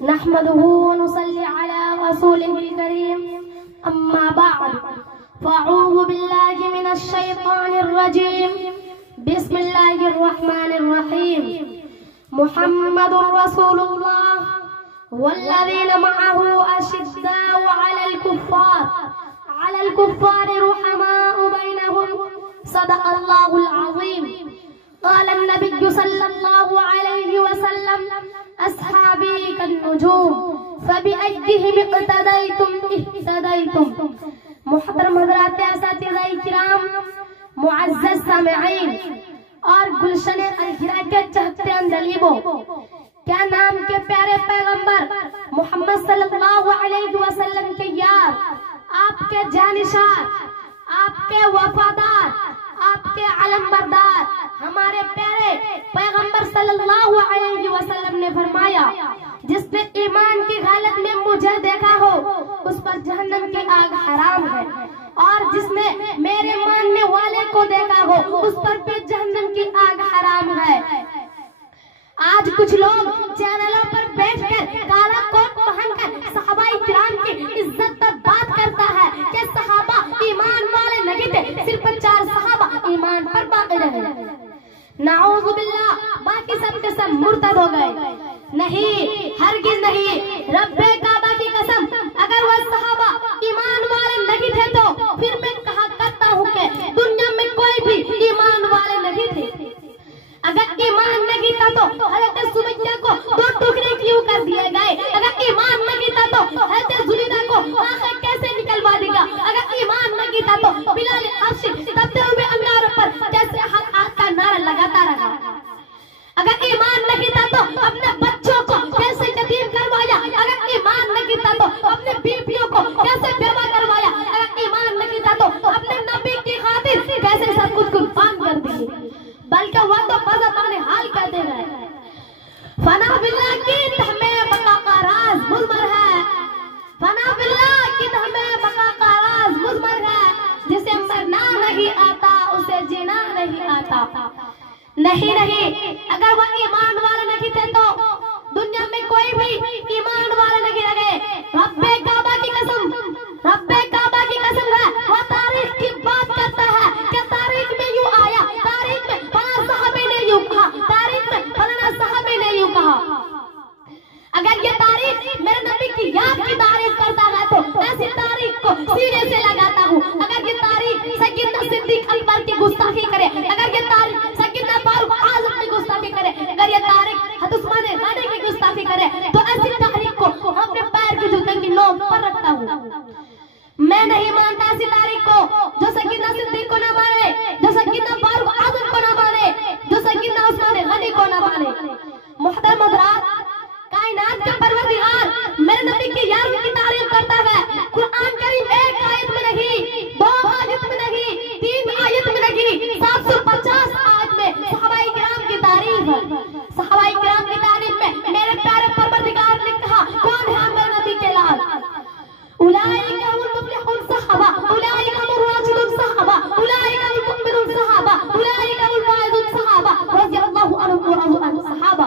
नहमदुहु व नुसल्ली अला रसूलिहिल करीम अम्मा बअद फ़अऊज़ु बिल्लाहि मिनश शैतानिर रजीम बिस्मिल्लाहिर रहमानिर रहीम मुहम्मदुर रसूलुल्लाह वल्लज़ीना मअहु अशिद्दाउ अलल कुफ़्फ़ारि रुहमाउ बैनहुम सदक़ल्लाहुल अज़ीम क़ाल अन्नबिय्यु सल्लल्लाहु अलैहि वसल्लम अस्हाबी कन्नुजूम फबिअय्यिहिम इक़्तदैतुम इह्तदैतुम। मुहतरम हज़रात असातिज़ाए किराम, मुअज़्ज़ज़ सामिईन और गुलशन अल-हिरा के चहते अंदलीबो, क्या नाम के प्यारे पैगंबर मोहम्मद सल्लल्लाहु अलैहि वसल्लम के यार, आपके जानिशार, आपके वफादार, आपके अलमबरदार हमारे प्यारे पैगंबर सल्लल्लाहु अलैहि वसल्लम ने फरमाया, जिसने ईमान की हालत में मुझे देखा हो उस पर जहन्नम की आग हराम है, और जिसने मेरे मानने वाले को देखा हो उस पर भी जहन्नम की आग हराम है। आज कुछ लोग चैनलों पर बैठकर काला कोट पहनकर सहाबाए किराम की इज्जत पर बात करता है कि सहाबा ईमान वाले नहीं थे, सिर्फ 4 सहाबा ईमान पर बाकी रहे। नाऊज़ु बिल्लाह, बाकी सब के सब मुर्तद हो गए। नहीं, हरगिज़ नहीं, रब्बे काबा की कसम, अगर वह सहाबा ईमान वाले नहीं थे तो फिर मैं कहा करता हूँ कि दुनिया में कोई भी ईमान वाले नहीं थे। अगर ईमान नहीं था तो हज़रत सुमैया को 2 टुकड़े क्यों कर दिए गए? अगर ईमान नहीं था तो हज़रत जुलैदा को आंखें कैसे निकलवा देगा? अगर ईमान नहीं था तो बिलाल हबशी तपते हुए अंगारों पर कैसे हक आग का नारा लगाता रहा? अगर ईमान नहीं था तो अपने बच्चों को कैसे यतीम करवाया? अगर ईमान नहीं था तो अपने बीवियों को कैसे बेवा करवाया? अगर ईमान नहीं था तो अपने नबी की खातिर कैसे सब कुछ कुर्बान कर दिए? बल्कि वह तो बज़बाने हाल कहते हैं, फना बिल्लाह की हमें बका का राज मुज़मर है, फना बिल्लाह की हमें बका का राज मुज़मर है, जिसे मरना नहीं आता उसे जीना नहीं आता। नहीं नहीं, अगर वह ईमान वाले नहीं थे तो दुनिया में कोई भी ईमान वाले नहीं रहे। रब्बे काबा की कसम, रब्बे काबा की कसम है, वह तारीख की बात करता है कि तारीख में यूं आया, तारीख में फलां सहाबी ने यूं कहा, तारीख में फलां सहाबी ने यूं कहा। अगर ये तारीख मेरे नबी की याद की तारीफ करता है तो ऐसी तारीख को सीने से लगाता हूँ। अगर ये तारीख सैयदना सिद्दीक अकबर की गुस्ताखी करे, अगर ये तारीख सैयदना फारूक आज़म की गुस्ताखी करे, अगर ये तारीख हज़रत उस्मान गनी की गुस्ताखी करे, तो ऐसी तारीख को अपने पैर की जूते की नोक पर रखता हूँ। मैं नहीं मानता ऐसी तारीख को जो सैयदना सिद्दीक को न माने, जो सैयदना फारूक आज़म को न माने, जो सैयदना उस्मान गनी को न माने। मुहतरम हज़रात, कायनात के परवरदिगार मेरे नबी की याद की तारीफ करता है। कुरान करीम 1 आयत में नहीं, 2 आयत में नहीं, 3 आयत में नहीं, 750 आयत में सहाबाए किराम की तारीफ है। सहाबाए किराम की तारीफ में मेरे प्यारे परवरदिगार ने कहा, कौन है मेरे नबी के लाल? उलाइका हुल मुफ्लिहून सहाबा, उलाइका हुर राशिदून सहाबा, उलाइका हुल मुमिनून सहाबा, उलाइका हुल फाइजून सहाबा, रज़ियल्लाहु अन्हुम व रज़ू अन्हु सहाबा।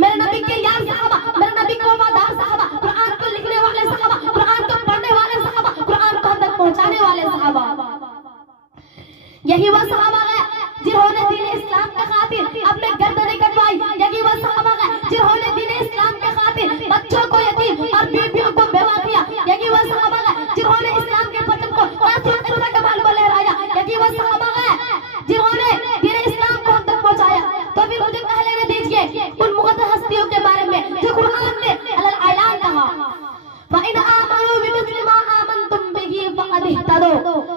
मेरे नबी के यार सहाबा, मेरे नबी को वफादार सहाबा, कुरान को लिखने वाले सहाबा, कुरान को पढ़ने वाले सहाबा, कुरान को हम तक पहुंचाने वाले सहाबा। यही वह सहाबा है जिन्होंने दीन इस्लाम के खातिर अपने गर्दनें कटवाई। यही वह सहाबा है जिन्होंने दीन इस्लाम के खातिर बच्चों को यतीम और बीवियों को बेवा किया। यही वह सहाबा है जिन्होंने इस्लाम के वचन को आसमान के बाल पर लहराया। यही वह सहाबा है जिन्होंने दीन इस्लाम को हम तक पहुंचाया। तो फिर मुझे कह लेने दीजिए उन मुक़द्दस हस्तियों के बारे में जो कुरान ने अलल ऐलान कहा, फ़इन आमनू बिमिस्लि मा आमनतुम बिही फ़क़द इह्तदौ।